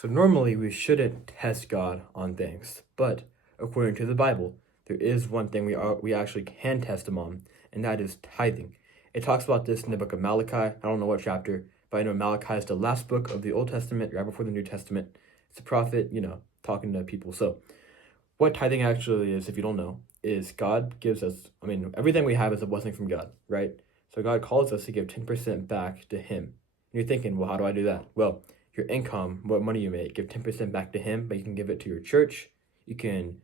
So normally we shouldn't test God on things, but according to the Bible, there is one thing we actually can test him on, and that is tithing. It talks about this in the book of Malachi. I don't know what chapter, but I know Malachi is the last book of the Old Testament, right before the New Testament. It's a prophet, talking to people. So what tithing actually is, if you don't know, is God gives us, everything we have is a blessing from God, right? So God calls us to give 10% back to him. And you're thinking, well, how do I do that? Well, your income, what money you make, give 10% back to him, but you can give it to your church. You can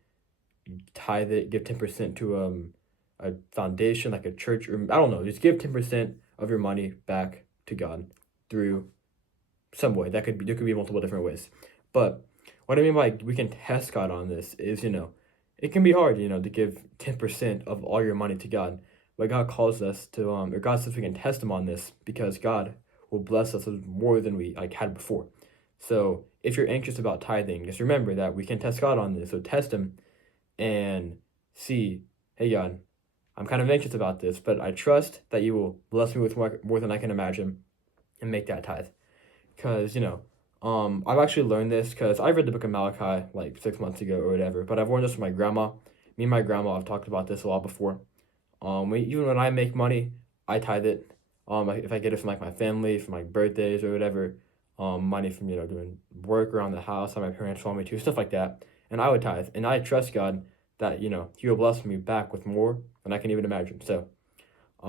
tithe it, give 10% to a foundation like a church, or I don't know, just give 10% of your money back to God through some way. There could be multiple different ways. But what I mean by we can test God on this is, it can be hard, to give 10% of all your money to God. But God calls us to, or God says we can test him on this because God will bless us with more than we had before. So if you're anxious about tithing, just remember that we can test God on this. So test him and see, hey God, I'm kind of anxious about this, but I trust that you will bless me with more than I can imagine and make that tithe. Because, I've actually learned this because I read the book of Malachi like 6 months ago or whatever, but I've learned this from my grandma. Me and my grandma have talked about this a lot before. Even when I make money, I tithe it. If I get it from my family, from my birthdays or whatever, money from doing work around the house that my parents want me to, stuff like that, and I would tithe, and I trust God that He will bless me back with more than I can even imagine. So,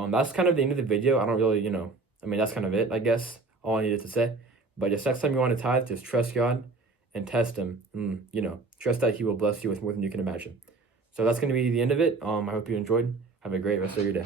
that's kind of the end of the video. I don't really, that's kind of it, I guess. All I needed to say. But just next time you want to tithe, just trust God and test him. Trust that he will bless you with more than you can imagine. So that's going to be the end of it. I hope you enjoyed. Have a great rest of your day.